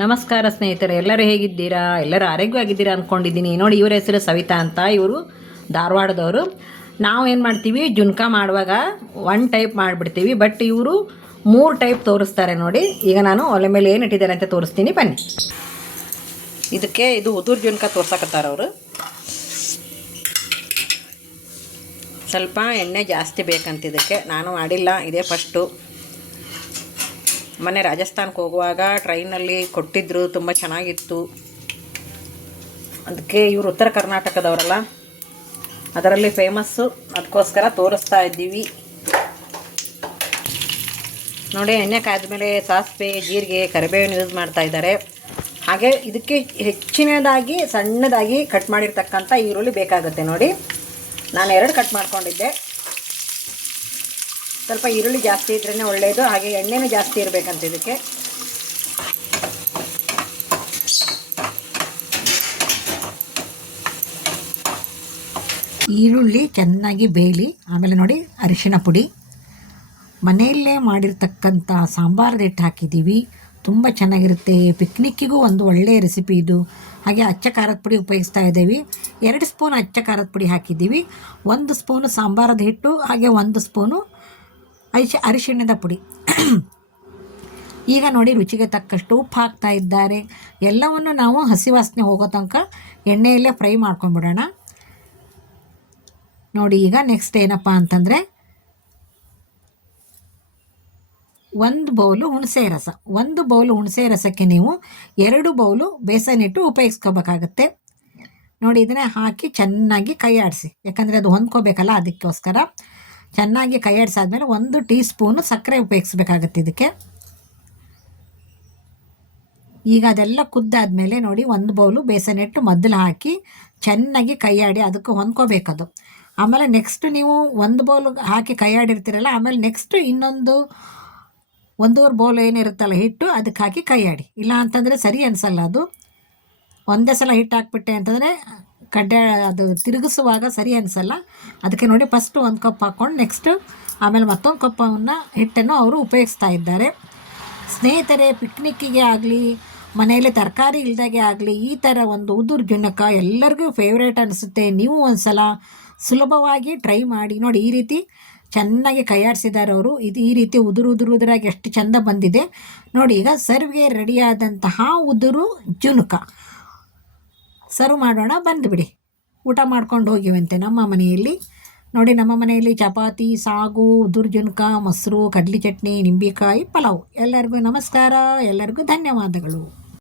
ನಮಸ್ಕಾರ ಸ್ನೇಹಿತರೆ, ಎಲ್ಲರೂ ಹೇಗಿದ್ದೀರಾ? ಎಲ್ಲರೂ ಆರೋಗ್ಯವಾಗಿದ್ದೀರಾ ಅಂದ್ಕೊಂಡಿದ್ದೀನಿ ನೋಡಿ, ಇವ್ರ ಹೆಸರು ಸವಿತಾ ಅಂತ. ಇವರು ಧಾರವಾಡದವರು. ನಾವು ಏನು ಮಾಡ್ತೀವಿ? ಜುನ್ಕ ಮಾಡುವಾಗ ಒನ್ ಟೈಪ್ ಮಾಡಿಬಿಡ್ತೀವಿ. ಬಟ್ ಇವರು ಮೂರು ಟೈಪ್ ತೋರಿಸ್ತಾರೆ ನೋಡಿ. ಈಗ ನಾನು ಒಲೆ ಮೇಲೆ ಏನು ಇಟ್ಟಿದ್ದಾರೆ ಅಂತ ತೋರಿಸ್ತೀನಿ. ಬನ್ನಿ. ಇದಕ್ಕೆ ಇದು ಉದುರ್ ಜುನ್ಕ ತೋರ್ಸಕತ್ತಾರವರು ಸ್ವಲ್ಪ ಎಣ್ಣೆ ಜಾಸ್ತಿ ಬೇಕಂತ ಇದಕ್ಕೆ. ನಾನು ಮಾಡಿಲ್ಲ. ಇದೇ ಫಸ್ಟು ಮೊನ್ನೆ ರಾಜಸ್ಥಾನಕ್ಕೆ ಹೋಗುವಾಗ ಟ್ರೈನಲ್ಲಿ ಕೊಟ್ಟಿದ್ದರು ತುಂಬ ಚೆನ್ನಾಗಿತ್ತು. ಅದಕ್ಕೆ ಇವರು ಉತ್ತರ ಕರ್ನಾಟಕದವರಲ್ಲ, ಅದರಲ್ಲಿ ಫೇಮಸ್ಸು ಅದಕ್ಕೋಸ್ಕರ ತೋರಿಸ್ತಾ ಇದ್ದೀವಿ. ನೋಡಿ ಎಣ್ಣೆ ಕಾದ್ಮೇಲೆ ಸಾಸಿವೆ, ಜೀರಿಗೆ, ಕರಿಬೇವಿನ ಯೂಸ್ ಮಾಡ್ತಾ ಇದ್ದಾರೆ. ಹಾಗೆ ಇದಕ್ಕೆ ಹೆಚ್ಚಿನದಾಗಿ, ಸಣ್ಣದಾಗಿ ಕಟ್ ಮಾಡಿರ್ತಕ್ಕಂಥ ಈರುಳ್ಳಿ ಬೇಕಾಗುತ್ತೆ ನೋಡಿ. ನಾನು ಎರಡು ಕಟ್ ಮಾಡ್ಕೊಂಡಿದ್ದೆ. ಸ್ವಲ್ಪ ಈರುಳ್ಳಿ ಜಾಸ್ತಿ ಇದ್ರೇ ಒಳ್ಳೆಯದು ಹಾಗೆ ಎಣ್ಣೆನೂ ಜಾಸ್ತಿ ಇರಬೇಕಂತ ಇದಕ್ಕೆ. ಈರುಳ್ಳಿ ಚೆನ್ನಾಗಿ ಬೇಯಲಿ, ಆಮೇಲೆ ನೋಡಿ ಅರಿಶಿಣ ಪುಡಿ. ಮನೆಯಲ್ಲೇ ಮಾಡಿರ್ತಕ್ಕಂಥ ಸಾಂಬಾರದ ಹಿಟ್ಟು ಹಾಕಿದ್ದೀವಿ. ತುಂಬ ಚೆನ್ನಾಗಿರುತ್ತೆ. ಪಿಕ್ನಿಕ್ಕಿಗೂ ಒಂದು ಒಳ್ಳೆಯ ರೆಸಿಪಿ ಇದು. ಹಾಗೆ ಅಚ್ಚ ಖಾರದ ಪುಡಿ ಉಪಯೋಗಿಸ್ತಾ ಇದ್ದೀವಿ. ಎರಡು ಸ್ಪೂನ್ ಅಚ್ಚ ಖಾರದ ಪುಡಿ ಹಾಕಿದ್ದೀವಿ. ಒಂದು ಸ್ಪೂನು ಸಾಂಬಾರದ ಹಿಟ್ಟು, ಹಾಗೆ ಒಂದು ಸ್ಪೂನು ಅರಿಶಿ ಅರಿಶಿಣದ ಪುಡಿ. ಈಗ ನೋಡಿ ರುಚಿಗೆ ತಕ್ಕಷ್ಟು ಉಪ್ಪು ಹಾಕ್ತಾ ಇದ್ದಾರೆ. ಎಲ್ಲವನ್ನು ನಾವು ಹಸಿ ವಾಸನೆ ಹೋಗೋ ತನಕ ಎಣ್ಣೆಯಲ್ಲೇ ಫ್ರೈ ಮಾಡ್ಕೊಂಡ್ಬಿಡೋಣ. ನೋಡಿ ಈಗ ನೆಕ್ಸ್ಟ್ ಏನಪ್ಪ ಅಂತಂದರೆ ಒಂದು ಬೌಲು ಹುಣಸೆ ರಸ. ಒಂದು ಬೌಲು ಹುಣಸೆ ರಸಕ್ಕೆ ನೀವು ಎರಡು ಬೌಲು ಬೇಸನ್ ಇಟ್ಟು ಉಪಯೋಗಿಸ್ಕೋಬೇಕಾಗತ್ತೆ. ನೋಡಿ ಇದನ್ನೇ ಹಾಕಿ ಚೆನ್ನಾಗಿ ಕೈ ಆಡಿಸಿ ಯಾಕಂದರೆ ಅದು ಹೊಂದ್ಕೋಬೇಕಲ್ಲ ಅದಕ್ಕೋಸ್ಕರ. ಚೆನ್ನಾಗಿ ಕೈ ಒಂದು ಟೀ ಸ್ಪೂನು ಸಕ್ಕರೆ ಉಪಯೋಗಿಸ್ಬೇಕಾಗತ್ತೆ ಇದಕ್ಕೆ. ಈಗ ಅದೆಲ್ಲ ಕುದ್ದಾದ್ಮೇಲೆ ನೋಡಿ ಒಂದು ಬೌಲು ಬೇಸನ್ ಇಟ್ಟು ಮೊದಲು ಹಾಕಿ ಚೆನ್ನಾಗಿ ಕೈಯಾಡಿ ಅದಕ್ಕೆ ಹೊಂದ್ಕೋಬೇಕದು ಆಮೇಲೆ ನೆಕ್ಸ್ಟ್ ನೀವು ಒಂದು ಬೌಲ್ ಹಾಕಿ ಕೈಯಾಡಿರ್ತೀರಲ್ಲ ಆಮೇಲೆ ನೆಕ್ಸ್ಟ್ ಇನ್ನೊಂದು ಒಂದೂವರೆ ಬೌಲ್ ಏನಿರುತ್ತಲ್ಲ ಹಿಟ್ಟು ಅದಕ್ಕೆ ಹಾಕಿ ಕೈಯಾಡಿ ಇಲ್ಲ ಅಂತಂದರೆ ಸರಿ ಅನಿಸಲ್ಲ ಅದು. ಒಂದೇ ಸಲ ಹಿಟ್ಟು ಹಾಕ್ಬಿಟ್ಟೆ ಅಂತಂದರೆ ಕಡ್ಡೆ ಅದು ತಿರುಗಿಸುವಾಗ ಸರಿ ಅನಿಸಲ್ಲ. ಅದಕ್ಕೆ ನೋಡಿ ಫಸ್ಟು ಒಂದು ಕಪ್ ಹಾಕ್ಕೊಂಡು ನೆಕ್ಸ್ಟ್ ಆಮೇಲೆ ಮತ್ತೊಂದು ಕಪ್ಪನ್ನು ಹಿಟ್ಟನ್ನು ಅವರು ಉಪಯೋಗಿಸ್ತಾ ಇದ್ದಾರೆ. ಸ್ನೇಹಿತರೆ ಪಿಕ್ನಿಕ್ಕಿಗೆ ಆಗಲಿ, ಮನೆಯಲ್ಲಿ ತರಕಾರಿ ಇಲ್ದಾಗೆ ಆಗಲಿ, ಈ ಥರ ಒಂದು ಉದುರು ಜುನಕ ಎಲ್ಲರಿಗೂ ಫೇವ್ರೇಟ್ ಅನಿಸುತ್ತೆ. ನೀವು ಒಂದು ಸಲ ಸುಲಭವಾಗಿ ಟ್ರೈ ಮಾಡಿ ನೋಡಿ, ಈ ರೀತಿ ಚೆನ್ನಾಗಿ ಕೈಯಾಡಿಸಿದ್ದಾರೆ ಅವರು. ಇದು ಈ ರೀತಿ ಉದುರು ಉದುರು ಉದುರಾಗಿ ಎಷ್ಟು ಚೆಂದ ಬಂದಿದೆ. ನೋಡಿ, ಈಗ ಸರ್ವ್ಗೆ ರೆಡಿಯಾದಂತಹ ಉದುರು ಜುನುಕ ಸರ್ವ್ ಮಾಡೋಣ ಬಂದುಬಿಡಿ ಊಟ ಮಾಡ್ಕೊಂಡು ಹೋಗಿವಂತೆ ನಮ್ಮ ಮನೆಯಲ್ಲಿ. ನೋಡಿ, ನಮ್ಮ ಮನೆಯಲ್ಲಿ ಚಪಾತಿ, ಸಾಗು, ದುರ್ಜುನ್ಕ, ಮೊಸರು, ಕಡ್ಲಿ ಚಟ್ನಿ, ನಿಂಬೆಕಾಯಿ, ಪಲಾವ್. ಎಲ್ಲರಿಗೂ ನಮಸ್ಕಾರ, ಎಲ್ಲರಿಗೂ ಧನ್ಯವಾದಗಳು.